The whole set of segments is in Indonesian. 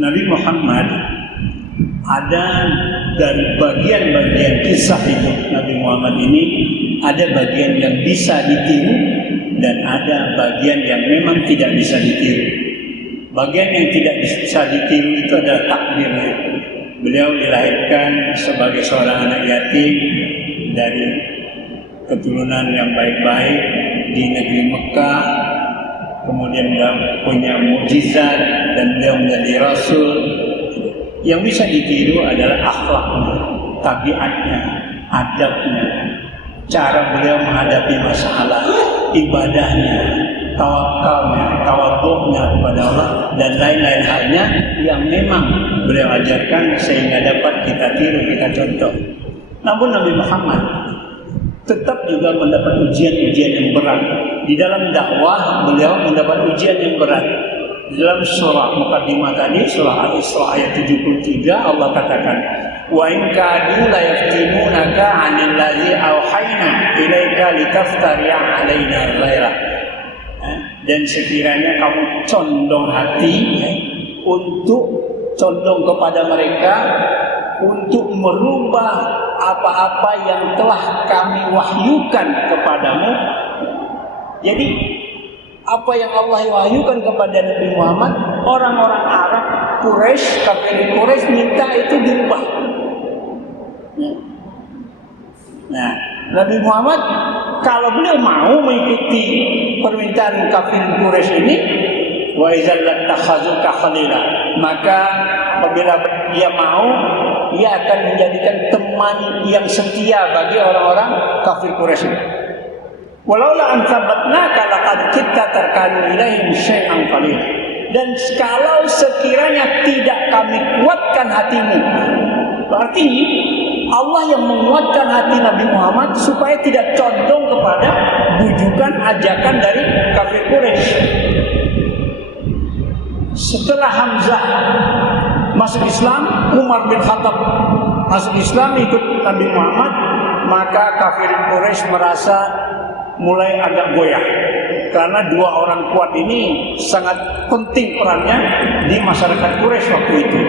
Nabi Muhammad ada dari bagian-bagian kisah hidup Nabi Muhammad ini, ada bagian yang bisa ditiru dan ada bagian yang memang tidak bisa ditiru. Bagian yang tidak bisa ditiru itu adalah takdirnya. Beliau dilahirkan sebagai seorang anak yatim dari keturunan yang baik-baik di negeri Mekah. Kemudian beliau punya mukjizat dan beliau menjadi rasul. Yang bisa ditiru adalah akhlaknya, tabiatnya, adabnya, cara beliau menghadapi masalah, ibadahnya, tawakalnya, tawadhu'nya kepada Allah, dan lain-lain halnya yang memang beliau ajarkan sehingga dapat kita tiru, kita contoh. Namun Nabi Muhammad tetap juga mendapat ujian-ujian yang berat. Di dalam dakwah beliau mendapat ujian yang berat. Di dalam surah Muqaddimah tadi, surah Al-Isra ayat 73, Allah katakan, "Wa in kadu la yaftinunaka 'anil ladzi auhayna ilaika litaftari 'alaina ghaira." Dan sekiranya kamu condong hati untuk condong kepada mereka untuk merubah apa-apa yang telah kami wahyukan kepadamu. Jadi apa yang Allah wahyukan kepada Nabi Muhammad, orang-orang Arab, Quraisy, kafir Quraisy minta itu dirubah. Nah, Nabi Muhammad kalau beliau mau mengikuti permintaan kafir Quraisy ini, wa idzal lattakhazuka khalila, maka apabila dia mau, dia akan menjadikan teman yang setia bagi orang-orang kafir Quraisy. Walaula an tsabatnaka laqad kitta tarkanu ilaihim syai'an qalil. Dan kalau sekiranya tidak kami kuatkan hatimu, berarti Allah yang menguatkan hati Nabi Muhammad supaya tidak condong kepada bujukan ajakan dari kafir Quraisy. Setelah Hamzah masuk Islam, Umar bin Khattab masuk Islam ikut Nabi Muhammad, maka kafir Quraisy merasa mulai agak goyah karena dua orang kuat ini sangat penting perannya di masyarakat Quraisy waktu itu.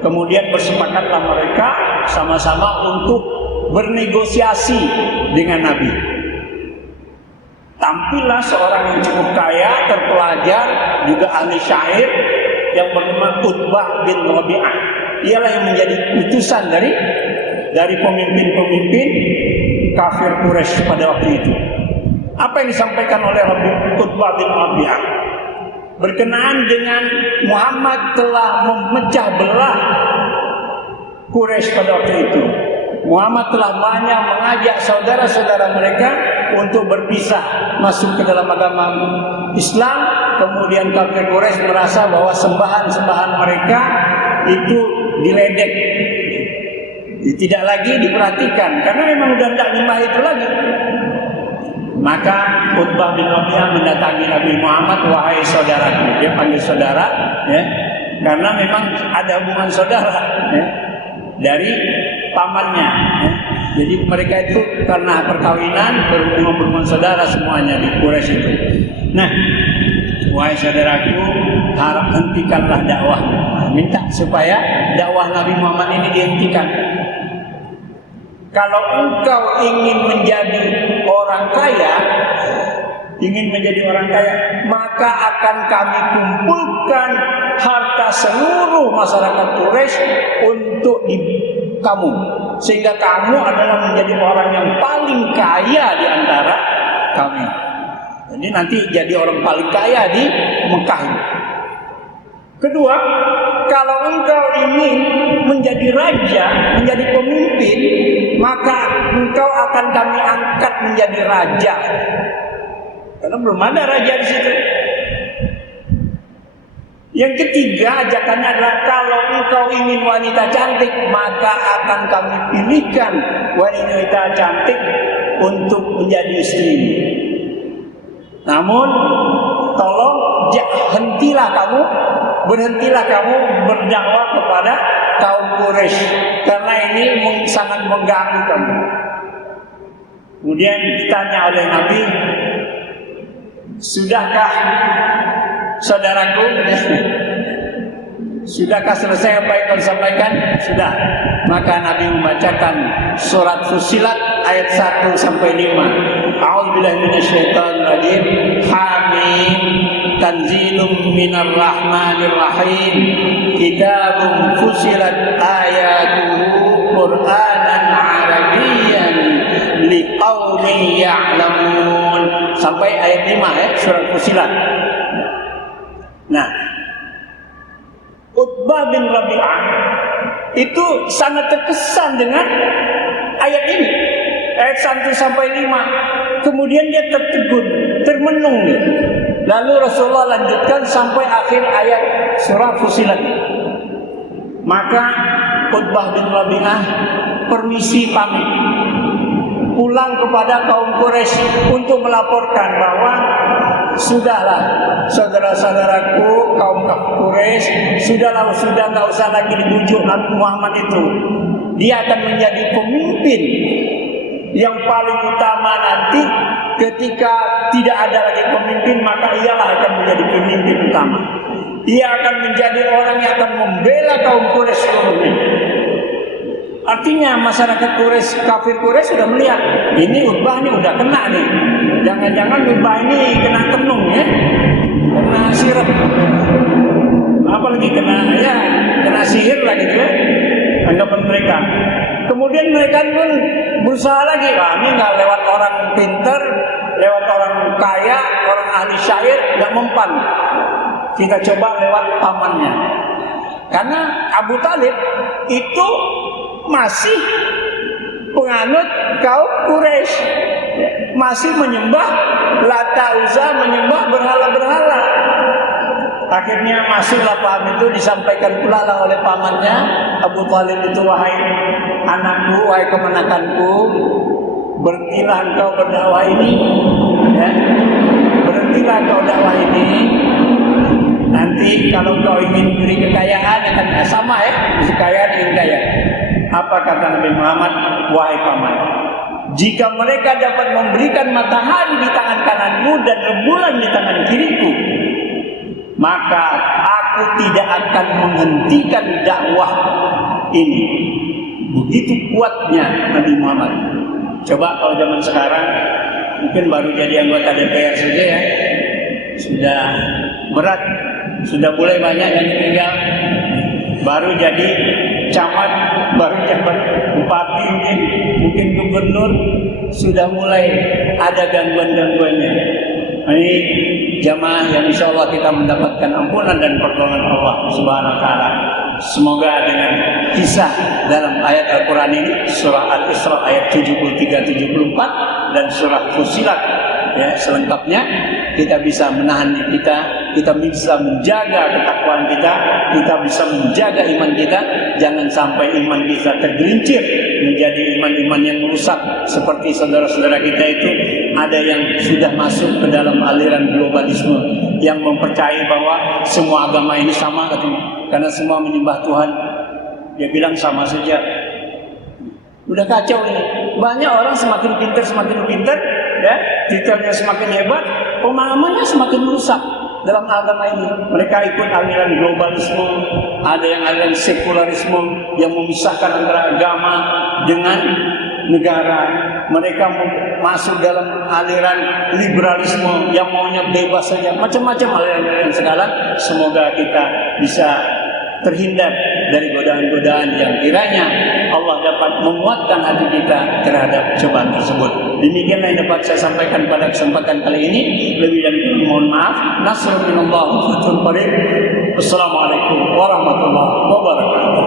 Kemudian bersepakatlah mereka sama-sama untuk bernegosiasi dengan Nabi. Tampillah seorang yang cukup kaya, terpelajar, juga ahli syair yang bernama Utbah bin Rabi'ah. Ialah yang menjadi utusan dari pemimpin-pemimpin kafir Quraisy pada waktu itu. Apa yang disampaikan oleh Utbah bin Rabi'ah berkenaan dengan Muhammad telah memecah belah Quraisy pada waktu itu. Muhammad telah banyak mengajak saudara-saudara mereka untuk berpisah masuk ke dalam agama Islam. Kemudian kafir Quraisy merasa bahwa sembahan-sembahan mereka itu diledek, tidak lagi diperhatikan karena memang sudah tidak nyembah itu lagi. Maka Utbah bin Rabi'ah mendatangi Nabi Muhammad, "Wahai saudaraku," dia panggil saudara, ya, karena memang ada hubungan saudara, ya, dari pamannya. Ya. Jadi mereka itu karena perkawinan berhubungan saudara semuanya di Quraisy itu. Nah, wahai saudaraku, harap hentikanlah dakwah. Minta supaya dakwah Nabi Muhammad ini dihentikan. Kalau engkau ingin menjadi orang kaya, maka akan kami kumpulkan harta seluruh masyarakat Quraisy untuk kamu, sehingga kamu adalah menjadi orang yang paling kaya di antara kami. Jadi nanti jadi orang paling kaya di Mekah. Kedua, kalau engkau ingin menjadi raja, menjadi pemimpin, maka engkau akan kami angkat menjadi raja. Karena belum ada raja di situ. Yang ketiga ajakannya adalah kalau engkau ingin wanita cantik, maka akan kami pilihkan wanita cantik untuk menjadi istrimu. Namun tolong berhentilah kamu berdakwah kepada kaum Quraisy karena ini sangat mengganggu kamu. Kemudian ditanya oleh Nabi, "Sudahkah saudaraku, Sudahkah selesai apa yang kau sampaikan? Sudah. Maka Nabi membacakan surat Fussilat ayat 1 sampai 5. A'udzubillahi minasyaitonir rajim. Hamim tanzilum minar rahmanir rahim. Kitabun fussilat ayatuhu Qur'anan Arabiyyan liqaumin ya'lamun. Sampai ayat 5 ya, surat Fussilat. Nah, Utbah bin Rabi'ah itu sangat terkesan dengan ayat ini, ayat 1 sampai 5. Kemudian dia tertegun, termenung dia. Lalu Rasulullah lanjutkan sampai akhir ayat surah Fussilat. Maka Utbah bin Rabi'ah permisi pamit pulang kepada kaum Quraisy untuk melaporkan bahwa sudahlah saudara-saudaraku kaum Quraisy, sudah nggak usah lagi dibujuk Nabi Muhammad itu. Dia akan menjadi pemimpin yang paling utama nanti. Ketika tidak ada lagi pemimpin, maka ialah akan menjadi pemimpin utama. Ia akan menjadi orang yang akan membela kaum Quraisy seluruhnya. Artinya masyarakat Quraisy, kafir Quraisy sudah melihat ini Utbah ini udah kena nih. Jangan-jangan Utbah ini kena tenung ya, kena sirap, apalagi kena sihir lagi gitu ya, anggapan mereka. Kemudian mereka pun berusaha lagi, ini nggak lewat orang pintar, lewat orang kaya, orang ahli syair, nggak mempan. Kita coba lewat pamannya. Karena Abu Talib itu masih penganut kaum Quraisy, masih menyembah Lata Uzza, menyembah berhala-berhala. Akhirnya masuklah paham itu, disampaikan pula lah oleh pamannya Abu Talib itu, wahai anakku, wahai kemenakanku, berhentilah engkau berdakwah ini, ya. Berhentilah engkau dakwah ini. Nanti kalau kau ingin beri kekayaan akan sama ya, kekayaan ingin kaya. Apa kata Nabi Muhammad? Wahai paman, jika mereka dapat memberikan matahari di tangan kananku dan rembulan di tangan kiriku, maka aku tidak akan menghentikan dakwah ini. Begitu kuatnya Nabi Muhammad. Coba kalau zaman sekarang mungkin baru jadi anggota DPR saja ya, sudah berat, sudah mulai banyak yang ditinggal. Baru jadi camat, baru jabat bupati, mungkin gubernur, sudah mulai ada gangguan-gangguannya. Ini jamaah yang insya Allah kita mendapatkan ampunan dan pertolongan Allah Subhanahu Wa Taala. Semoga dengan kisah dalam ayat Al-Quran ini, surah Al-Isra ayat 73-74 dan surah Fussilat ya, selengkapnya, kita bisa menahan diri kita bisa menjaga ketakwaan kita bisa menjaga iman kita. Jangan sampai iman kita tergelincir menjadi iman-iman yang merusak seperti saudara-saudara kita itu. Ada yang sudah masuk ke dalam aliran globalisme yang mempercayai bahwa semua agama ini sama katanya, karena semua menyembah Tuhan. Dia bilang sama saja. Udah kacau ini. Banyak orang semakin pintar ya, titelnya semakin hebat, pemahamannya semakin merusak dalam agama ini. Mereka ikut aliran globalisme, ada yang aliran sekularisme yang memisahkan antara agama dengan negara. Mereka masuk dalam aliran liberalisme yang maunya bebas saja. Macam-macam aliran sekarang. Semoga kita bisa terhindar dari godaan-godaan yang kiranya Allah dapat menguatkan hati kita terhadap cobaan tersebut. Demikianlah yang dapat saya sampaikan pada kesempatan kali ini. Lebih dan kurang mohon maaf. Nasrul minallah wa fathul qarib. Wassalamualaikum warahmatullahi wabarakatuh.